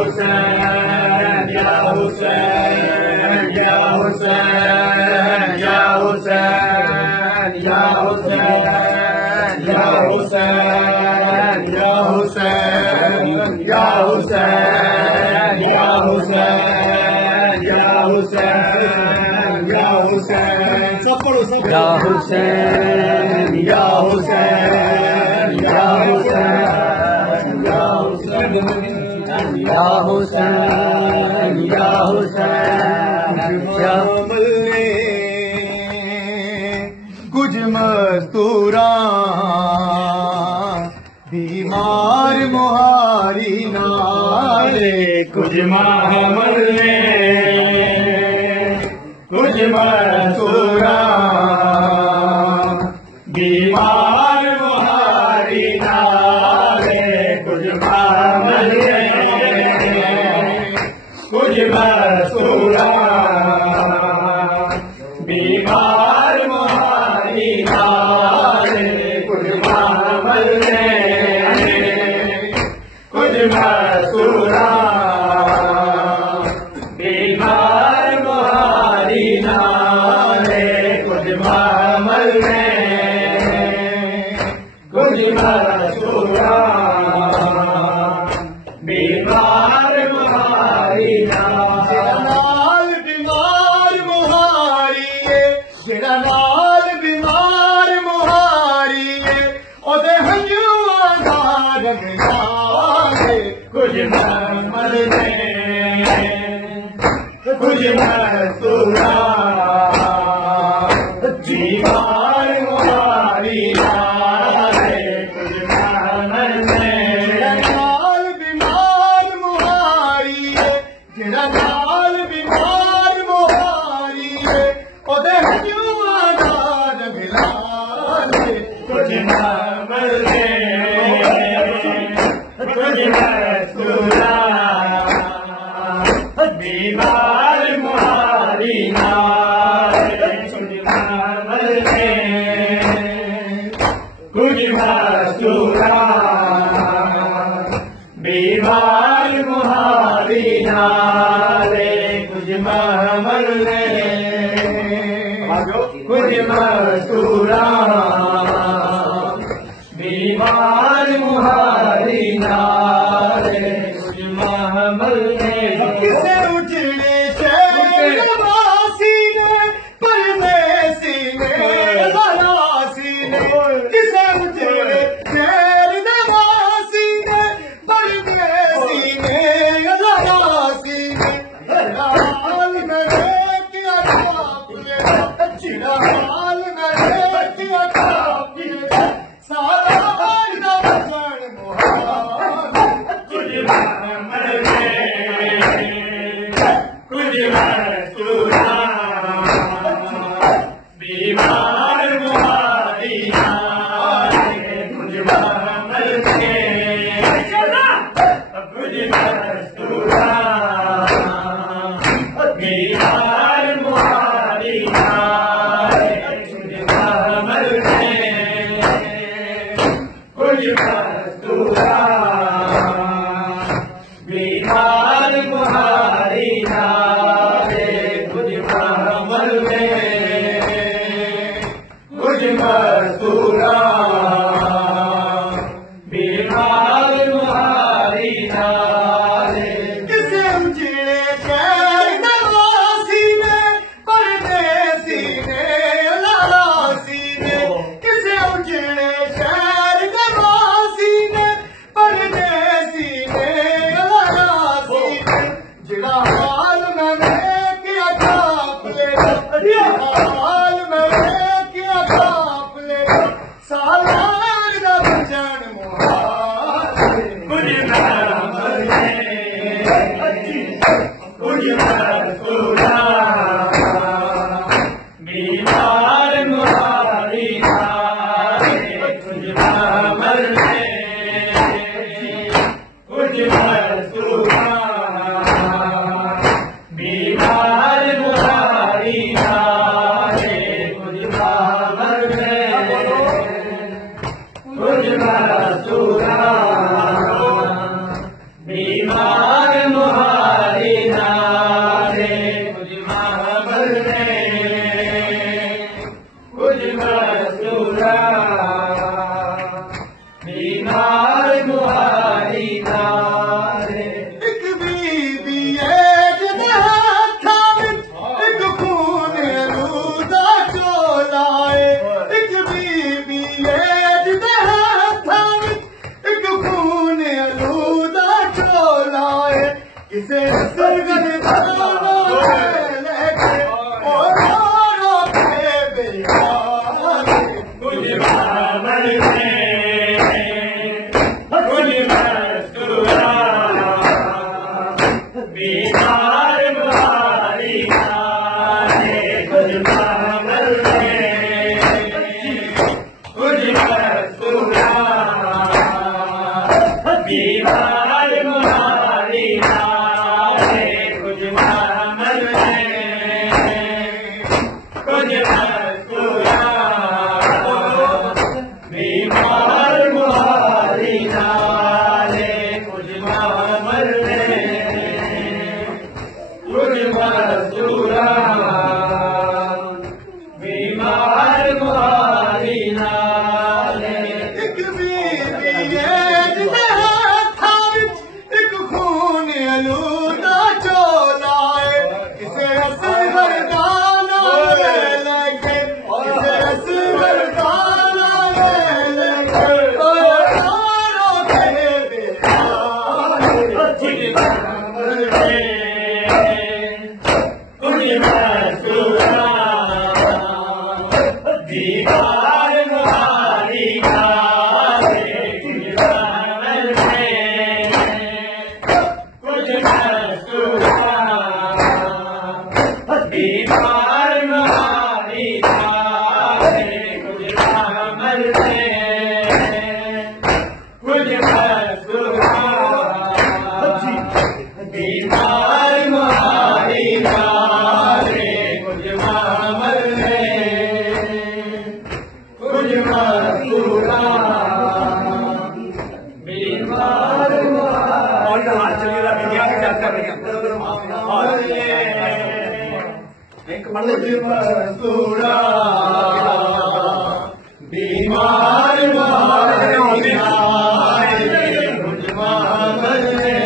हुसैन या हुसैन या हुसैन या हुसैन या हुसैन या हुसैन या हुसैन या हुसैन या हुसैन या हुसैन या हुसैन सब पढ़ो सब या हुसैन या हुसैन या हुसैन या हुसैन या हुसैन या हुसैन या मल्ले कुछ मस्तूरा बीमार मुहारी नाले कुछ मल्ले कुछ मस्तूरा बीमार मुहारी नाले कुछ मल्ले कुछ मस्तूरा बीमार मुहारी नाले कुछ मल्ले कुछ मस्तूरा बीमार मुहारी नाले कुछ मल्ले कुछ मस्तूरा बीमार मुहारी नाल बीमार मुहारी जेड़ा नाल बीमार मुहारी ओदे हंजुआ दा रंग नाले कुछ मल्ले कुछ मस्तूरा बीमार मुहारी नाले कुछ मल्ले नाल बीमार मुहारी जेड़ा नाल बीमार मुहारी ओदे हंजुआ दा रंग लाले कुछ मल्ले कुछ मस्तूरा बीमार मुहारी नाले कुछ मल्ले कुछ मस्तूरा बीमार मुहारी नाले कुछ मल्ले कुछ मस्तूरा बीमार मुहारी नाले कुछ मल्ले किसे उजड़े शहर वासी ने परदेसी ने ज़रासी ने किसे उजड़े शहर वासी ने परदेसी ने ज़रासी ने हाल में क्या काफ़िले चिड़ा हाल में क्या काफ़िले सारा ना बचन मुहार कुछ मल्ले कुछ मस्तूरा बीमार मुहारी नाले कुछ मल्ले कुछ मस्तूरा बीमार मुहारी नाले कुछ मल्ले कुछ मस्तूरा बीमार मुहारी नाले कुछ मल्ले कुछ मस्तूरा बीमार मुहारी नाले किसे उजड़े शहर नवासी ने परदेसी ने ज़रासी ने किसे उजड़े शहर नवासी ने परदेसी ने ज़रासी ने जिला हाल में क्या काफ़िले हाल में क्या काफ़िले सालार दा बचन मुहार कुछ मल्ले कुछ मस्तूरा बीमार मुहारी नाले कुछ मल्ले कुछ मस्तूरा बीमार मुहारी नाले कुछ मल्ले कुछ मस्तूरा बीमार किसे सरगन दाना लेके और के बेहाल कुछ बाबर में कुछ मस्तूरा बीमार मुहारी नारे कुछ बाबर में कुछ मस्तूरा बीमार मुहारी नारे कुछ बाबर में कुछ मस्तूरा बीमार मुहारी नारे कुछ बाबर में कुछ मस्तूरा बीमार मुहारी नारे एक बीबी जिंदा था एक खून अलूदा चोलाए किसे असगर दाना लेके किसे असगर दाना लेके और के बेहाल कुछ बाबर में कुछ मस्तूरा बीमार मुहारी नारे कुछ बाबर में कुछ मस्तूरा बीमार मुहारी नारे कुछ बाबर में कुछ मस्तूरा बीमार मुहारी नारे कुछ बाबर में कुछ मस्तूरा बीमार मुहारी कुछ मस्तूरा बीमार मुहारी नारे कुछ बाबर में